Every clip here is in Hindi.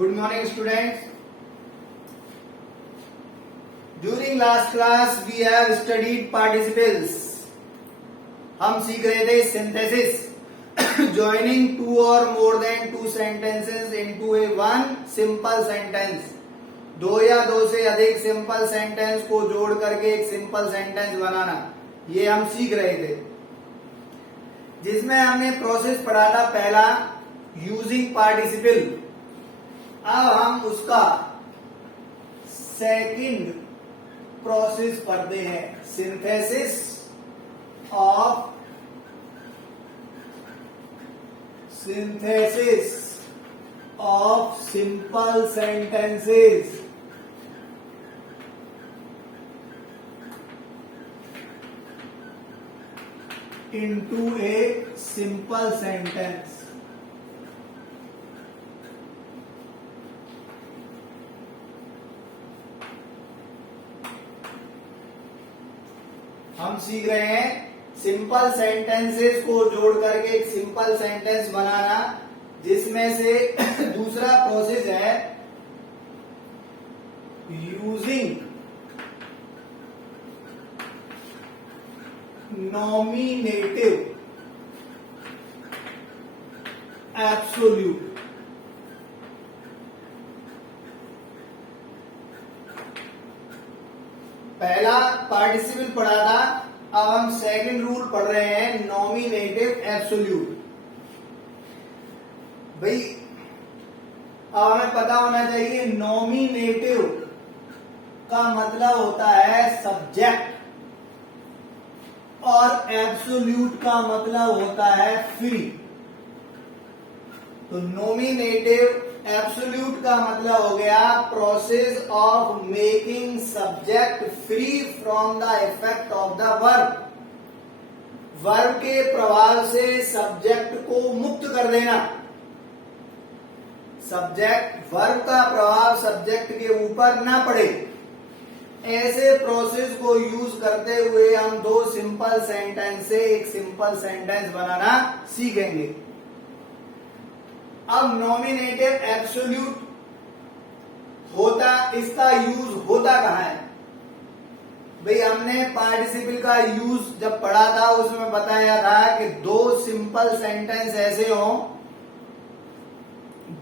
Good morning, students. During last class we have studied participles. हम सीख रहे थे synthesis, joining two or more than two sentences into a one simple sentence. दो या दो से अधिक सिंपल सेंटेंस को जोड़ करके एक सिंपल सेंटेंस बनाना, ये हम सीख रहे थे, जिसमें हमने प्रोसेस पढ़ा था पहला यूजिंग पार्टिसिपल. अब हम उसका सेकंड प्रोसेस पढ़ते हैं, synthesis of simple sentences. into a simple sentence. हम सीख रहे हैं सिंपल सेंटेंसेस को जोड़ करके एक सिंपल सेंटेंस बनाना, जिसमें से दूसरा प्रोसेस है यूजिंग नॉमिनेटिव एब्सोल्यूट. पहला पार्टिसिपल पढ़ा था, अब हम सेकंड रूल पढ़ रहे हैं नॉमिनेटिव एब्सोल्यूट. भाई अब हमें पता होना चाहिए नॉमिनेटिव का मतलब होता है सब्जेक्ट और एब्सोल्यूट का मतलब होता है फ्री. तो नॉमिनेटिव एब्सोल्यूट का मतलब हो गया process of making subject free from the effect of the verb. Verb के प्रभाव से सब्जेक्ट को मुक्त कर देना. सब्जेक्ट वर्ब का प्रभाव सब्जेक्ट के ऊपर ना पड़े, ऐसे प्रोसेस को यूज करते हुए हम दो सिंपल सेंटेंस से एक सिंपल सेंटेंस बनाना सीखेंगे. अब नॉमिनेटिव एब्सोल्यूट होता, इसका यूज होता कहां है? भाई हमने पार्टिसिपल का यूज जब पढ़ा था उसमें बताया था कि दो सिंपल सेंटेंस ऐसे हों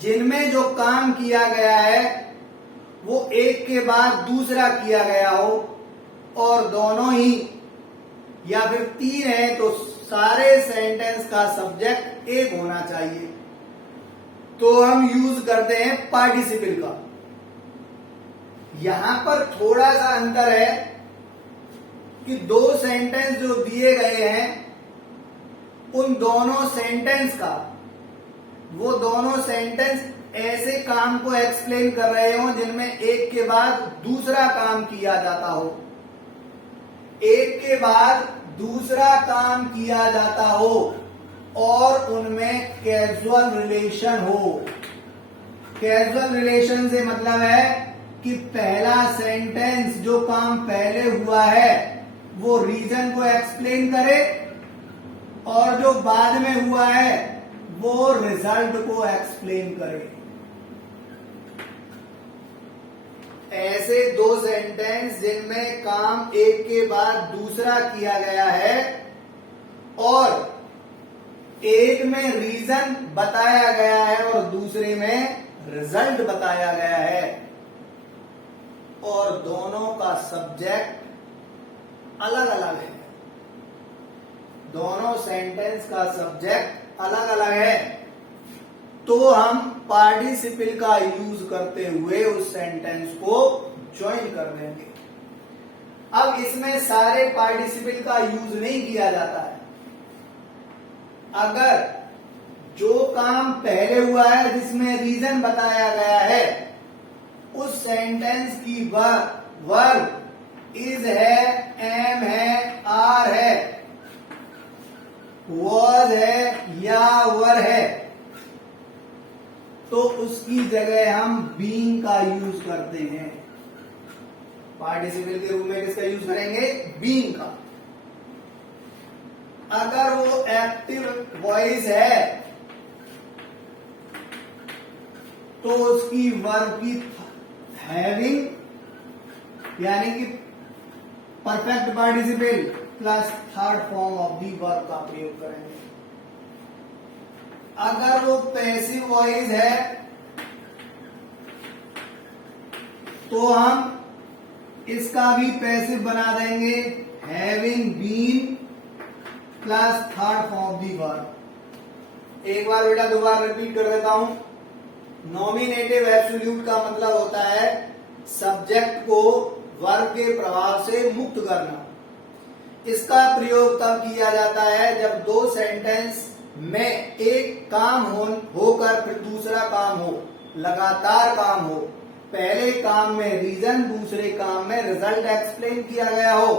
जिनमें जो काम किया गया है वो एक के बाद दूसरा किया गया हो, और दोनों ही या फिर तीन है तो सारे सेंटेंस का सब्जेक्ट एक होना चाहिए. तो हम यूज करते हैं पार्टिसिपल का. यहां पर थोड़ा सा अंतर है कि दो सेंटेंस जो दिए गए हैं उन दोनों सेंटेंस का, वो दोनों सेंटेंस ऐसे काम को एक्सप्लेन कर रहे हो जिनमें एक के बाद दूसरा काम किया जाता हो, एक के बाद दूसरा काम किया जाता हो और उनमें कैजुअल रिलेशन हो. कैजुअल रिलेशन से मतलब है कि पहला सेंटेंस जो काम पहले हुआ है वो रीजन को एक्सप्लेन करे और जो बाद में हुआ है वो रिजल्ट को एक्सप्लेन करे. ऐसे दो सेंटेंस जिनमें काम एक के बाद दूसरा किया गया है और एक में रीजन बताया गया है और दूसरे में रिजल्ट बताया गया है, और दोनों का सब्जेक्ट अलग अलग है. दोनों सेंटेंस का सब्जेक्ट अलग अलग है, तो हम पार्टिसिपल का यूज करते हुए उस सेंटेंस को ज्वाइन कर देंगे. अब इसमें सारे पार्टिसिपल का यूज नहीं किया जाता है. अगर जो काम पहले हुआ है जिसमें रीजन बताया गया है उस सेंटेंस की वर्ब इज है, एम है, आर है, वॉज है या वर है, तो उसकी जगह हम बीइंग का यूज करते हैं. पार्टिसिपल के रूप में किसका यूज करेंगे? बीइंग का. अगर वो एक्टिव वॉइस है तो उसकी वर्ब की हैविंग यानी कि perfect participle plus third form of the verb का प्रयोग करेंगे। अगर वो पैसिव वॉइस है तो हम इसका भी पैसिव बना देंगे, having been plus third form of the verb. एक बार बेटा दोबारा रिपीट कर देता हूं। नॉमिनेटिव एब्सोल्यूट का मतलब होता है सब्जेक्ट को वर्ब के प्रभाव से मुक्त करना। इसका प्रयोग तब किया जाता है जब दो सेंटेंस में एक काम होकर फिर दूसरा काम हो, लगातार काम हो। पहले काम में रीजन, दूसरे काम में रिजल्ट एक्सप्लेन किया गया हो।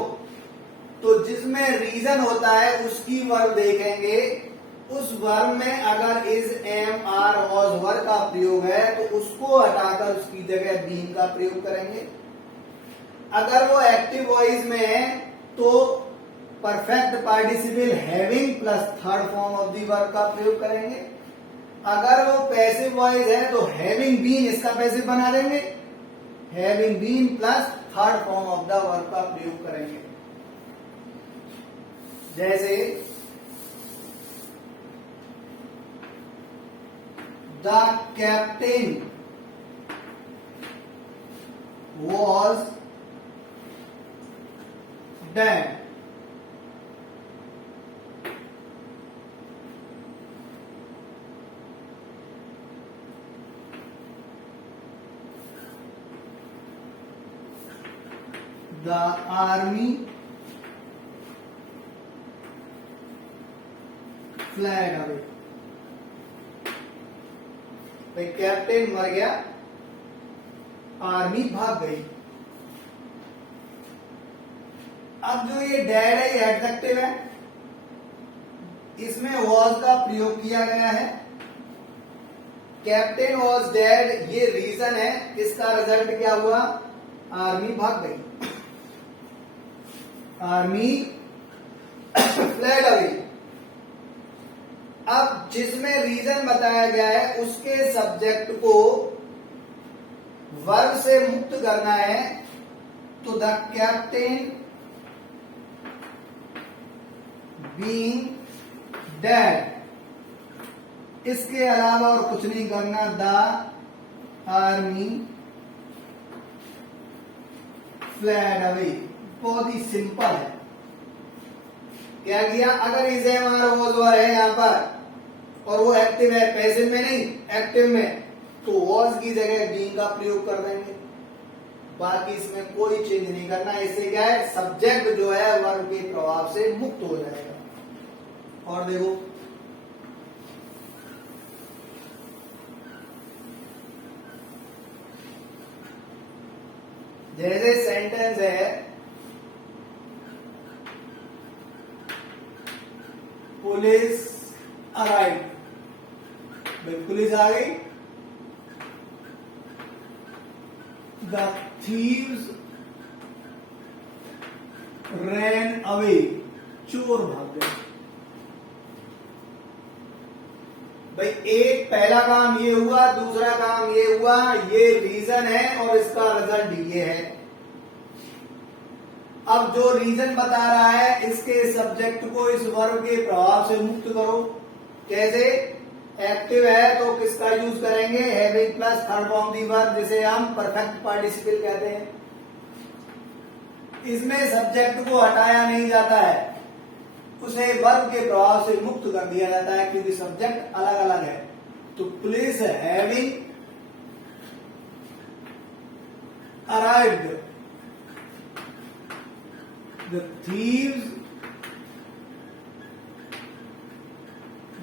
तो जिसमें रीजन होता है उसकी वर्ब देखेंगे। उस वर्ब में अगर is, am, are, was verb का प्रयोग है तो उसको हटाकर उसकी जगह बीन का प्रयोग करेंगे। अगर वो एक्टिव वॉइस में है तो perfect participle having plus third form of the verb का प्रयोग करेंगे। अगर वो पैसिव वॉइस है तो हैविंग बीन इसका पैसिव बना देंगे, having been plus third form of the verb का प्रयोग करेंगे। जैसे the captain was dead. The army fled away। भाई कैप्टन मर गया, आर्मी भाग गई। अब जो ये डेड है ये एडजेक्टिव है, इसमें वॉज का प्रयोग किया गया है। कैप्टन वॉज डेड ये रीजन है, इसका रिजल्ट क्या हुआ, आर्मी भाग गई, आर्मी फ्लेड अवे। अब जिसमें रीजन बताया गया है उसके सब्जेक्ट को वर्ब से मुक्त करना है तो द कैप्टन बीइंग डेड, इसके अलावा और कुछ नहीं करना। द आर्मी फ्लेड अवे, बहुत ही सिंपल है। क्या किया, अगर इज, एम, आर, वॉज है यहां पर और वो एक्टिव है, पैसिव में नहीं एक्टिव में, तो वॉज की जगह बीइंग का प्रयोग कर देंगे। बाकी इसमें कोई चेंज नहीं करना। इससे क्या है, सब्जेक्ट जो है वर्ब के प्रभाव से मुक्त हो जाएगा। और देखो जैसे सेंटेंस है पुलिस अराइव, भाई पुलिस आ गई। द थीव्स रैन अवे, चोर भाग गए। भाई एक पहला काम ये हुआ, दूसरा काम ये हुआ, ये रीजन है और इसका रिजल्ट ये है। अब जो रीजन बता रहा है इसके सब्जेक्ट को इस वर्ब के प्रभाव से मुक्त करो। कैसे, एक्टिव है तो किसका यूज करेंगे, हैविंग प्लस थर्ड फॉर्म दी वर्ब, जिसे हम परफेक्ट पार्टिसिपल कहते हैं। इसमें सब्जेक्ट को हटाया नहीं जाता है, उसे वर्ब के प्रभाव से मुक्त कर दिया जाता है क्योंकि सब्जेक्ट अलग अलग है। तो police having arrived, the thieves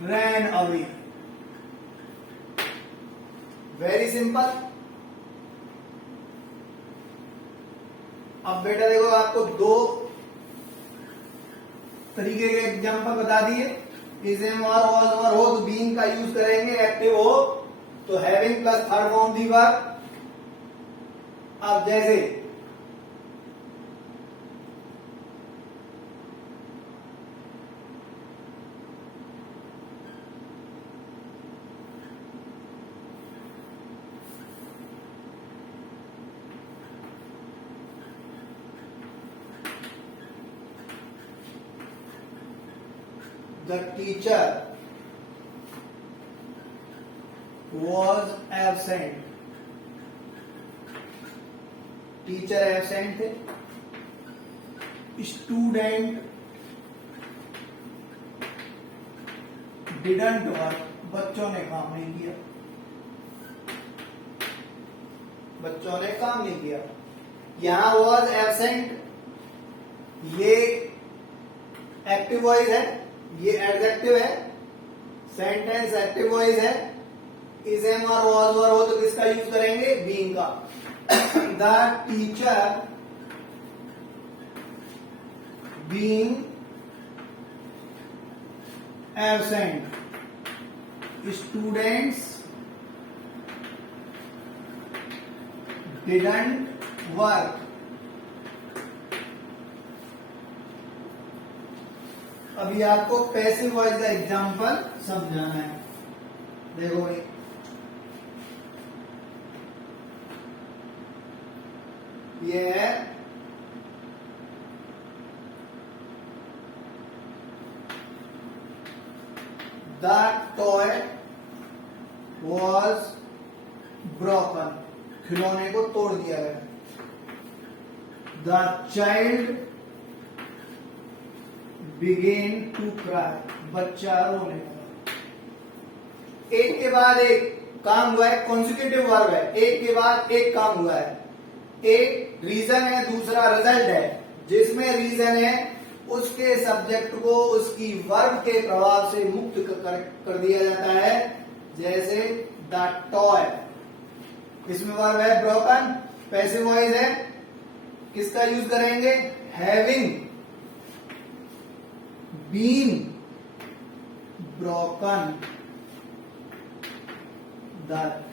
ran away। Very simple. अब बेटा देखो आपको दो तरीके के एग्जाम्पल बता दिए। इज, एम, आर, वॉज हो तो बीइंग का यूज करेंगे, एक्टिव हो तो हैविंग प्लस थर्ड फॉर्म दी वर्ब। अब जैसे the teacher was absent, teacher absent थे, स्टूडेंट डिडंट वर्क, बच्चों ने काम नहीं किया, बच्चों ने काम नहीं किया। यहां वॉज एबसेंट, ये एक्टिव वॉइस है, ये एडजेक्टिव है, सेंटेंस एक्टिव वॉइस है। इज एम और वॉज वर हो तो किसका यूज करेंगे? बीइंग का। The teacher being absent, students didn't work. अभी आपको पैसिव वॉइस का एग्जांपल समझाना है। देखो भाई, ये है द टॉय वॉज ब्रोकन, खिलौने को तोड़ दिया गया। The child began to cry, बच्चा रोने लगा। एक के बाद एक काम हुआ है, कॉन्सिक्यूटिव वर्ब है, एक के बाद एक काम हुआ है। एक रीजन है, दूसरा रिजल्ट है। जिसमें रीजन है उसके सब्जेक्ट को उसकी वर्ब के प्रभाव से मुक्त कर दिया जाता है। जैसे द टॉय, इसमें वर्ब है ब्रोकन, पैसिव वॉइस है, किसका यूज करेंगे? Having been broken, the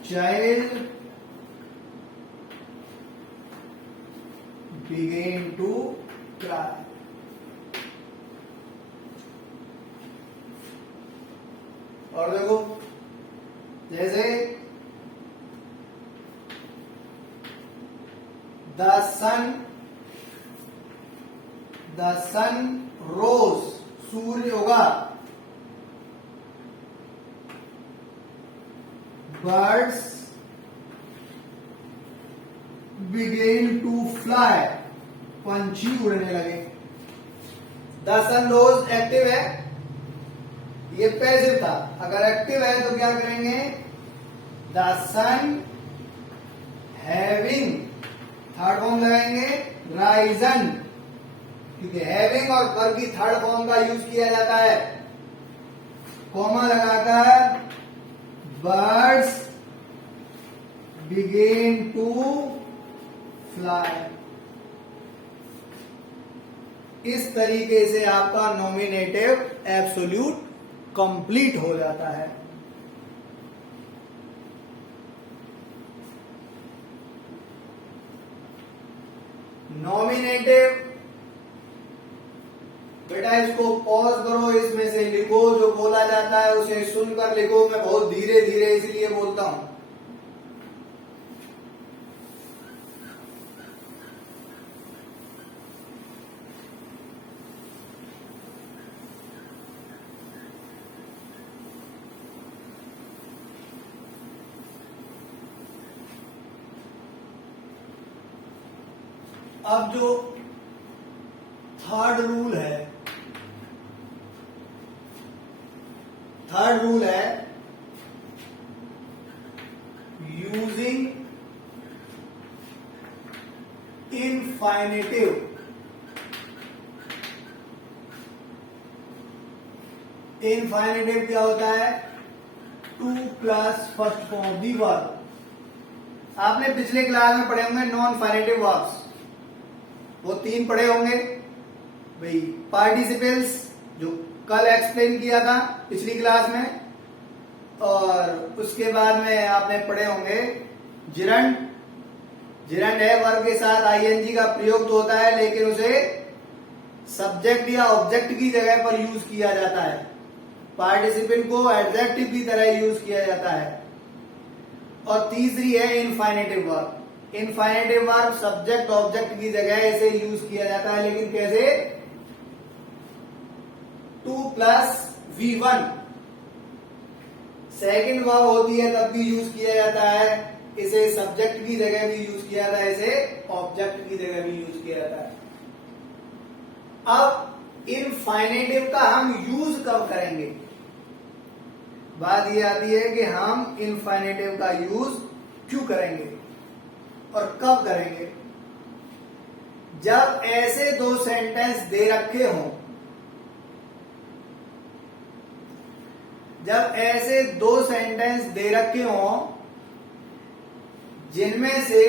child began to cry. और देखो, जैसे the sun rose, सूर्य उगा। birds began to fly, पंछी उड़ने लगे। द सन रोज एक्टिव है, ये पैसिव था। अगर एक्टिव है तो क्या करेंगे? The son having, third form लगाएंगे राइजन, क्योंकि हैविंग और वर्ब की थर्ड फॉर्म का यूज किया जाता है। कॉमा लगाकर बर्ड्स बिगेन टू फ्लाई। इस तरीके से आपका नॉमिनेटिव एब्सोल्यूट कंप्लीट हो जाता है। नॉमिनेटिव बेटा इसको पॉज करो, इसमें से लिखो, जो बोला जाता है उसे सुनकर लिखो। मैं बहुत धीरे धीरे इसलिए बोलता हूं। अब जो थर्ड रूल है यूजिंग इनफाइनेटिव। इनफाइनेटिव क्या होता है? टू प्लस फर्स्ट फॉर्म दी वर्ब। आपने पिछले क्लास में पढ़े होंगे नॉन फाइनेटिव वर्ब्स, वो 3 पढ़े होंगे भाई। पार्टिसिपल्स जो कल एक्सप्लेन किया था पिछली क्लास में, और उसके बाद में आपने पढ़े होंगे जिरंड। जिरंड है वर्ब के साथ आईएनजी का प्रयोग तो होता है, लेकिन उसे सब्जेक्ट या ऑब्जेक्ट की जगह पर यूज किया जाता है। पार्टिसिपल को एडजेक्टिव की तरह यूज किया जाता है। और तीसरी है इनफाइनेटिव वर्ब। इनफाइनेटिव वर्ब सब्जेक्ट ऑब्जेक्ट की जगह इसे यूज किया जाता है, लेकिन कैसे? 2 प्लस V1 सेकंड वर्ब होती है तब भी यूज किया जाता है, इसे सब्जेक्ट की जगह भी यूज किया जाता है, इसे ऑब्जेक्ट की जगह भी यूज किया जाता है। अब इनफाइनेटिव का हम यूज कब करेंगे? बात यह आती है कि हम इनफाइनेटिव का यूज क्यों करेंगे और कब करेंगे? जब ऐसे दो सेंटेंस दे रखे हों, जब ऐसे दो सेंटेंस दे रखे हों जिनमें से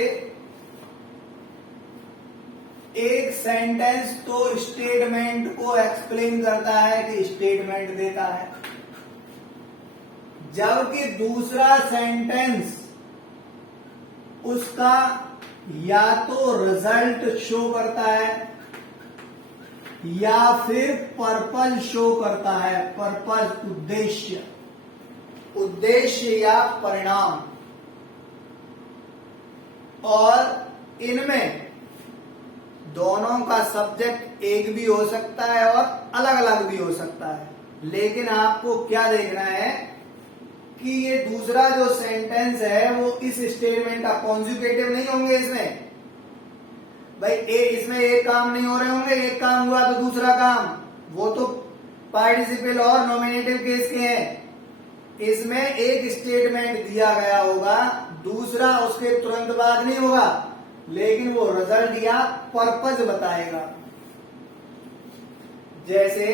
एक सेंटेंस तो स्टेटमेंट को एक्सप्लेन करता है कि स्टेटमेंट देता है, जबकि दूसरा सेंटेंस उसका या तो रिजल्ट शो करता है या फिर पर्पज शो करता है। पर्पज उद्देश्य, उद्देश्य या परिणाम। और इनमें दोनों का सब्जेक्ट एक भी हो सकता है और अलग अलग भी हो सकता है, लेकिन आपको क्या देखना है कि ये दूसरा जो सेंटेंस है वो इस स्टेटमेंट का कॉन्जुगेटिव नहीं होंगे। इसमें भाई इसमें एक काम नहीं हो रहे होंगे, एक काम हुआ तो दूसरा काम, वो तो पार्टिसिपल और नॉमिनेटिव केस के हैं। इसमें एक स्टेटमेंट दिया गया होगा, दूसरा उसके तुरंत बाद नहीं होगा, लेकिन वो रिजल्ट या पर्पज बताएगा। जैसे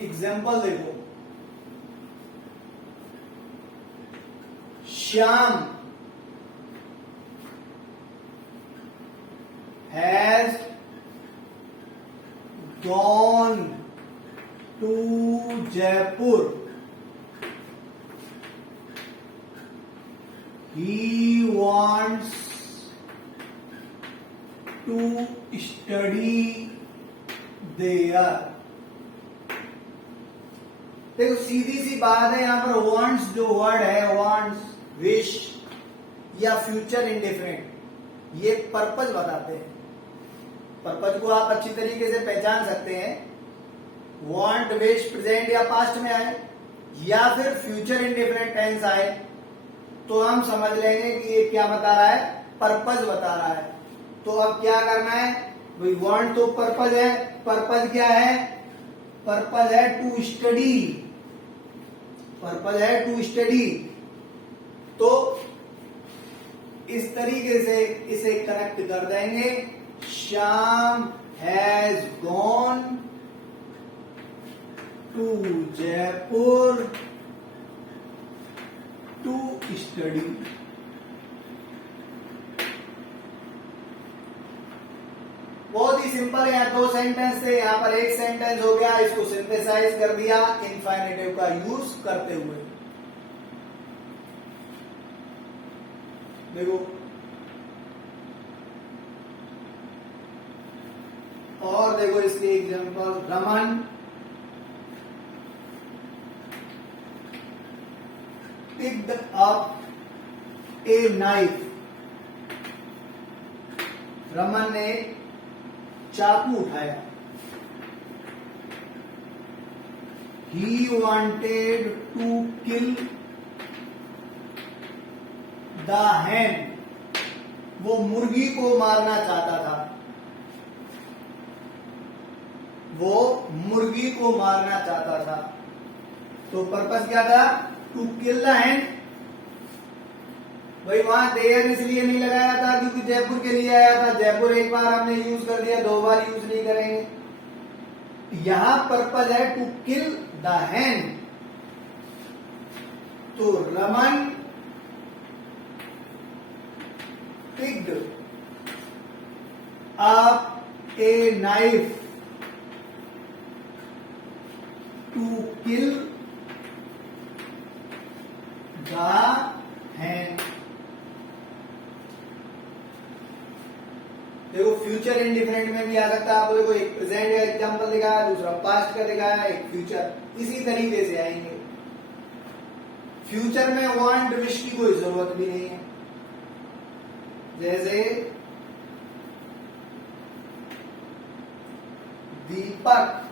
एग्जांपल देखो, Shyam has gone to Jaipur. He wants to study there. देखो सीधी सी बात है, यहां पर वांट्स जो वर्ड है, वांट्स, विश या फ्यूचर इंडिफरेंट, ये पर्पज बताते हैं। पर्पज को आप अच्छी तरीके से पहचान सकते हैं। वांट, विश प्रेजेंट या पास्ट में आए या फिर फ्यूचर इंडिफरेंट टेंस आए तो हम समझ लेंगे कि ये क्या बता रहा है, पर्पज बता रहा है। तो अब क्या करना है भाई, वांट तो पर्पज है, पर्पज क्या है? पर्पज है टू स्टडी, पर्पज है टू स्टडी। तो इस तरीके से इसे कनेक्ट कर देंगे, Shyam has gone to Jaipur to study. बहुत ही सिंपल है, यहाँ दो सेंटेंस थे, यहाँ पर एक सेंटेंस हो गया, इसको सिंथेसाइज कर दिया इनफाइनेटिव का यूज करते हुए। देखो और देखो इसके example, Raman picked up a knife. Raman ने चाकू उठाया। He wanted to kill the hen. वो मुर्गी को मारना चाहता था, वो मुर्गी को मारना चाहता था। तो पर्पस क्या था? To kill the hen। भाई वहां देयर इसलिए नहीं लगाया था क्योंकि जयपुर के लिए आया था। जयपुर एक बार हमने यूज कर दिया, दो बार यूज नहीं करेंगे। यहां पर्पज है टू किल द hen। तो Raman picked up a knife to kill the hen। देखो फ्यूचर इंडिफरेंट में भी आ सकता है। आपको देखो एक प्रेजेंट का एग्जांपल दिखाया, दूसरा पास्ट का दिखाया, एक फ्यूचर, इसी तरीके से आएंगे। फ्यूचर में वांट विश की कोई जरूरत भी नहीं है। जैसे दीपक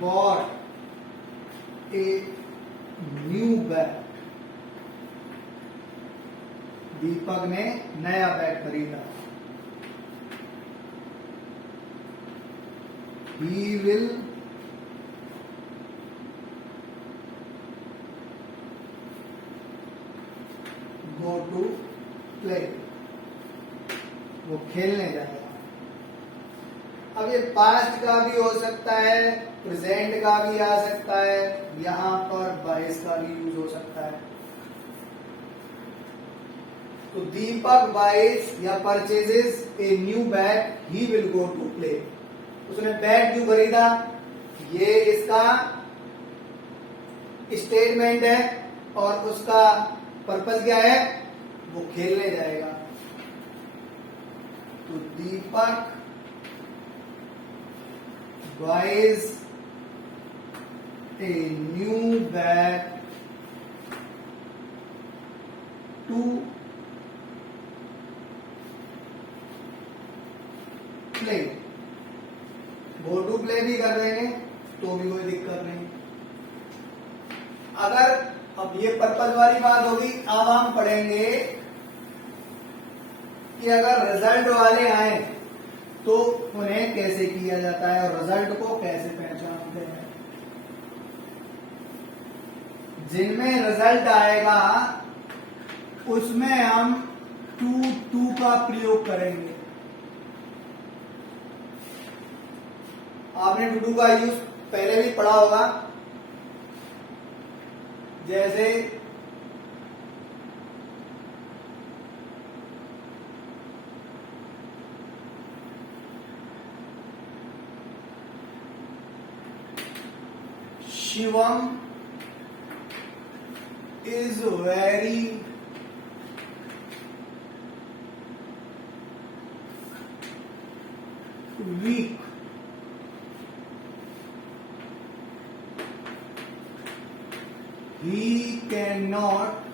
bought a new bag. दीपक ने नया बैग खरीदा. He will go to play. वो खेलने जाएगा. अब ये पास्ट का भी हो सकता है, प्रेजेंट का भी आ सकता है, यहां पर बाइस का भी यूज हो सकता है. तो दीपक बाइस या purchases a new bag, he will go to play. उसने बैग क्यों खरीदा? ये इसका स्टेटमेंट है और उसका पर्पस क्या है? वो खेलने जाएगा. तो Deepak buys a new bag to play. Go to play भी कर देंगे तो भी कोई दिक्कत नहीं. अगर अब ये पर्पस वाली बात होगी. अब हम पढ़ेंगे कि अगर रिजल्ट वाले आए तो उन्हें कैसे किया जाता है और रिजल्ट को कैसे पहचानते हैं. जिनमें रिजल्ट आएगा उसमें हम टू का प्रयोग करेंगे. आपने टू का यूज पहले भी पढ़ा होगा. जैसे Shivam is very weak. He cannot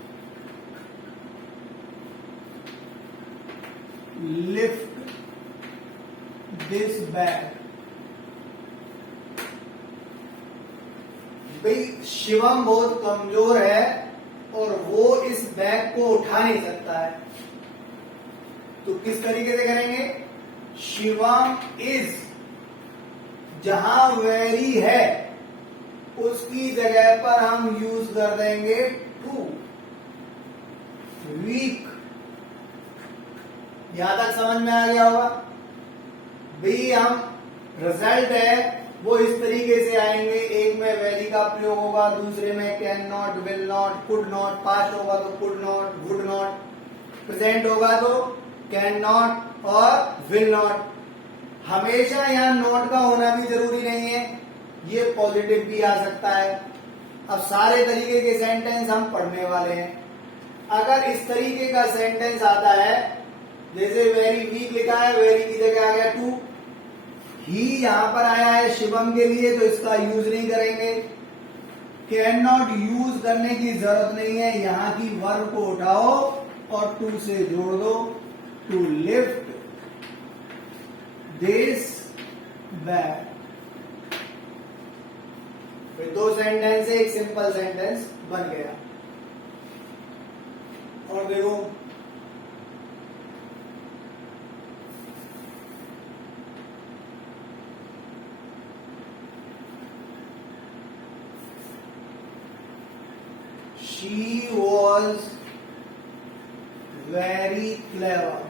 lift this bag. भाई शिवम बहुत कमजोर है और वो इस बैग को उठा नहीं सकता है. तो किस तरीके से करेंगे? शिवम इज, जहां वेरी है उसकी जगह पर हम यूज कर देंगे टू. वीक. यहां तक समझ में आ गया होगा. भाई हम रिजल्ट है वो इस तरीके से आएंगे. एक में वेरी का प्रयोग होगा, दूसरे में can not, will not, could not. Past होगा तो could not, would not. Present होगा तो कैन नॉट और विल नॉट. हमेशा यहां नॉट का होना भी जरूरी नहीं है, ये पॉजिटिव भी आ सकता है. अब सारे तरीके के सेंटेंस हम पढ़ने वाले हैं. अगर इस तरीके का सेंटेंस आता है, जैसे वेरी वीक लिखा है, वेरी की जगह आ गया टू. ही यहां पर आया है शिवम के लिए तो इसका यूज नहीं करेंगे. कैन नॉट यूज करने की जरूरत नहीं है. यहां की वर्ब को उठाओ और टू से जोड़ दो. To lift this bag. फिर दो सेंटेंस से एक सिंपल सेंटेंस बन गया. और देखो she was very clever.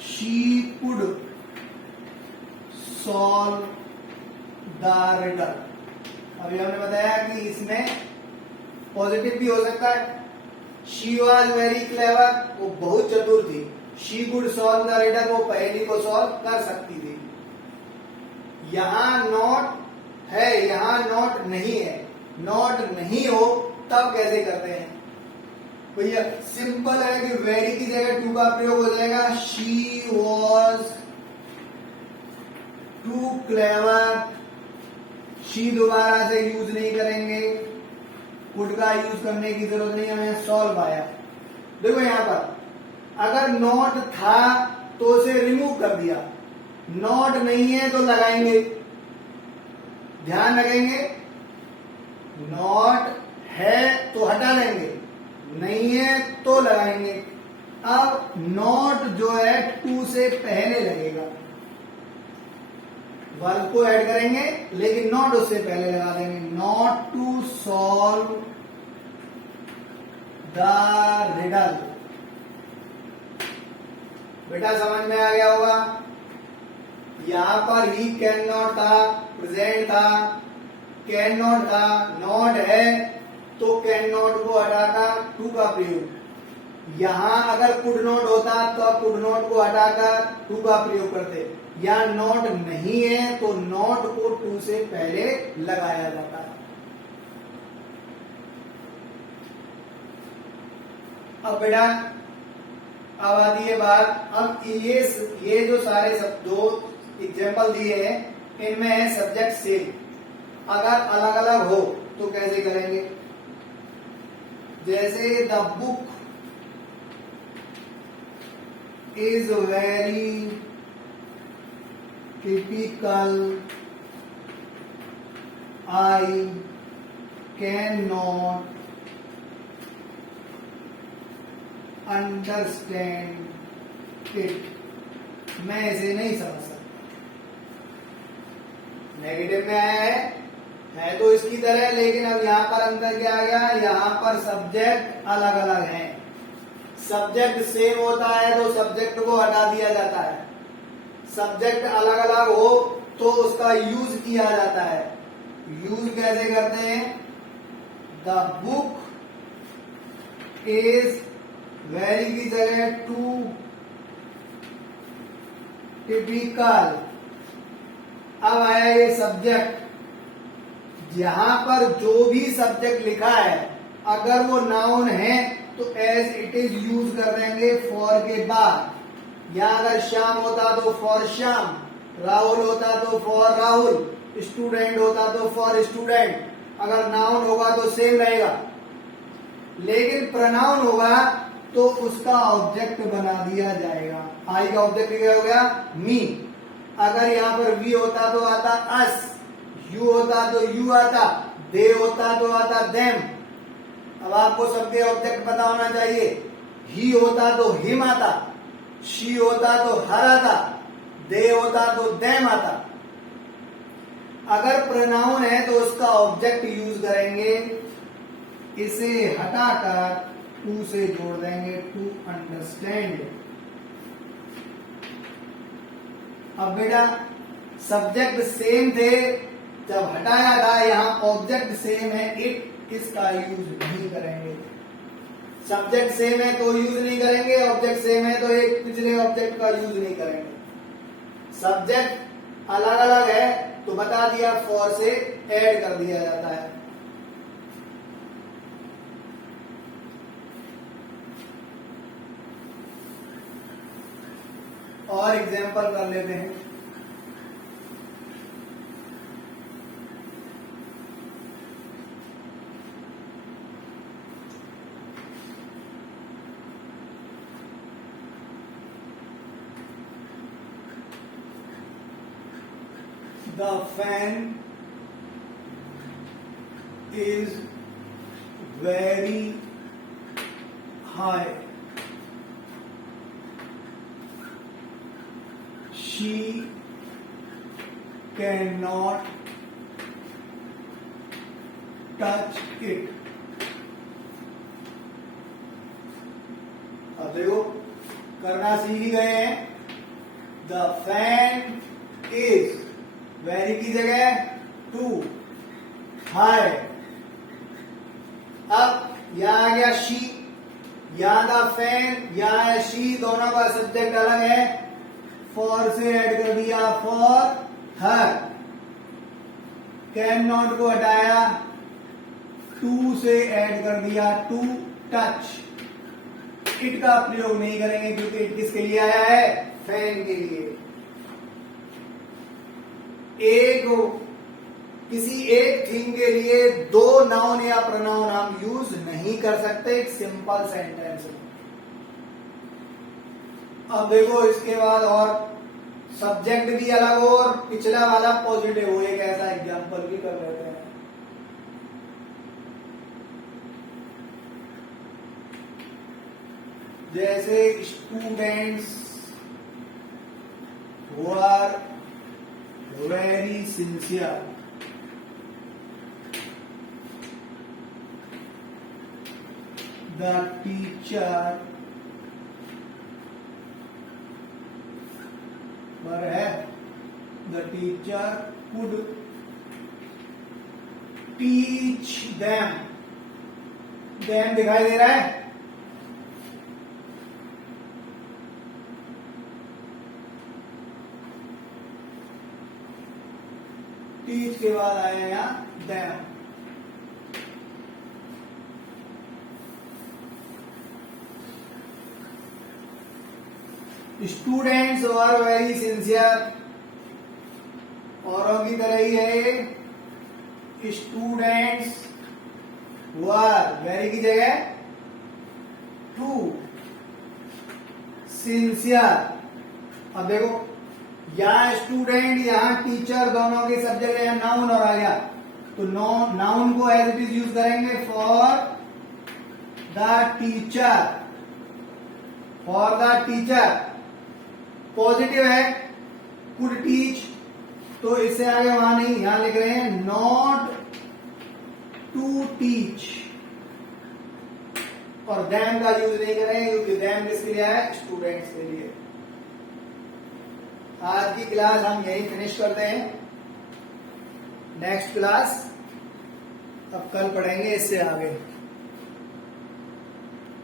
She could solve the riddle. अभी हमने बताया कि इसमें पॉजिटिव भी हो सकता है. She was very clever, वो बहुत चतुर थी. She could solve the riddle, वो पहेली को सॉल्व कर सकती थी. यहां नॉट है, यहां नॉट नहीं है. नॉट नहीं हो तब कैसे करते हैं भैया? सिंपल है कि वेरी की जगह टू का प्रयोग हो जाएगा. She was too clever. She दोबारा से यूज नहीं करेंगे. कुड का यूज करने की जरूरत नहीं, हमें सॉल्व आया. देखो यहां पर अगर नॉट था तो उसे रिमूव कर दिया. नॉट नहीं है तो लगाएंगे, ध्यान रखेंगे। नॉट है तो हटा देंगे, नहीं है तो लगाएंगे। अब नॉट जो है टू से पहले लगेगा, वर्ब को ऐड करेंगे लेकिन नॉट उससे पहले लगा देंगे। Not to solve the riddle. बेटा समझ में आ गया होगा। यहां पर ही कैन नॉट था, प्रेजेंट था, कैन नॉट था, नॉट है तो कैन नॉट को हटाकर टू का प्रयोग। यहां अगर कुड नॉट होता तो आप कुड नॉट को हटाकर टू का प्रयोग करते। या नॉट नहीं है तो नॉट को टू से पहले लगाया जाता है। अब बेटा अब आती है बात, अब ये जो सारे सब दो एग्जाम्पल दिए हैं इनमें है सब्जेक्ट सेम। अगर अलग अलग हो तो कैसे करेंगे? जैसे the book is very typical, I can not understand it. मैं इसे नहीं समझ सकता। नेगेटिव में आया है तो इसकी तरह, लेकिन अब यहां पर अंतर क्या आ गया? यहां पर सब्जेक्ट अलग अलग हैं। सब्जेक्ट सेम होता है तो सब्जेक्ट को हटा दिया जाता है। सब्जेक्ट अलग अलग हो तो उसका यूज किया जाता है। यूज कैसे करते हैं? द बुक इज वेरी की जगह टू टिपिकल। अब आया ये सब्जेक्ट। यहां पर जो भी सब्जेक्ट लिखा है अगर वो नाउन है तो एज इट इज यूज कर देंगे फॉर के बाद। या अगर श्याम होता तो फॉर श्याम, राहुल होता तो फॉर राहुल, स्टूडेंट होता तो फॉर स्टूडेंट। अगर नाउन होगा तो सेम रहेगा, लेकिन प्रोनाउन होगा तो उसका ऑब्जेक्ट बना दिया जाएगा। आई का ऑब्जेक्ट क्या हो गया? मी। अगर यहां पर वी होता तो आता अस, यू होता तो यू आता, दे होता तो आता देम। अब आपको सबके ऑब्जेक्ट पता होना चाहिए। ही होता तो हिम आता, शी होता तो हर आता, दे होता तो देम आता। अगर प्रोनाउन है तो उसका ऑब्जेक्ट यूज करेंगे, इसे हटाकर टू से जोड़ देंगे, टू अंडरस्टैंड। अब बेटा सब्जेक्ट सेम थे जब हटाया था, यहां ऑब्जेक्ट सेम है, इट इसका यूज नहीं करेंगे। सब्जेक्ट सेम है तो यूज नहीं करेंगे, ऑब्जेक्ट सेम है तो एक पिछले ऑब्जेक्ट का यूज नहीं करेंगे। सब्जेक्ट अलग अलग है तो बता दिया फॉर से ऐड कर दिया जाता है। और एग्जाम्पल कर लेते हैं। The fan is very high. She cannot touch it. अब देखो करना सीख गए हैं। The fan is वेरी की जगह टू, हाई। अब यहां आ गया शी, यहां था फैन, यहां है शी, दोनों का सब्जेक्ट अलग है। फॉर से ऐड कर दिया फॉर हर। कैन नॉट को हटाया, टू से ऐड कर दिया टू टच। इट का प्रयोग नहीं करेंगे क्योंकि इट किसके लिए आया है? फैन के लिए। किसी एक थिंग के लिए दो नाउन या प्रोनाउन हम यूज नहीं कर सकते एक सिंपल सेंटेंस में। अब देखो इसके बाद और सब्जेक्ट भी अलग हो और पिछला वाला पॉजिटिव हो, एक ऐसा एग्जांपल भी कर लेते हैं। जैसे students who are very sincere, the teacher पर है, the teacher could teach them, them दिखाई दे रहा है, टीच के बाद आया यहां them. Students are very sincere, औरों की तरह ही है। स्टूडेंट्स वर, वेरी की जगह टू, सिंसियर। अब देखो यहाँ स्टूडेंट यहाँ टीचर दोनों के सब्जेक्ट है, नाउन और आ गया तो नाउन को एज इट इज यूज करेंगे for the teacher, for the teacher. Positive है कुड टीच, तो इससे आगे वहां नहीं, यहां लिख रहे हैं नॉट टू टीच, और देम का यूज नहीं करेंगे क्योंकि देम किसके लिए है, स्टूडेंट्स के लिए। आज की क्लास हम यही फिनिश करते हैं, नेक्स्ट क्लास अब कल पढ़ेंगे इससे आगे।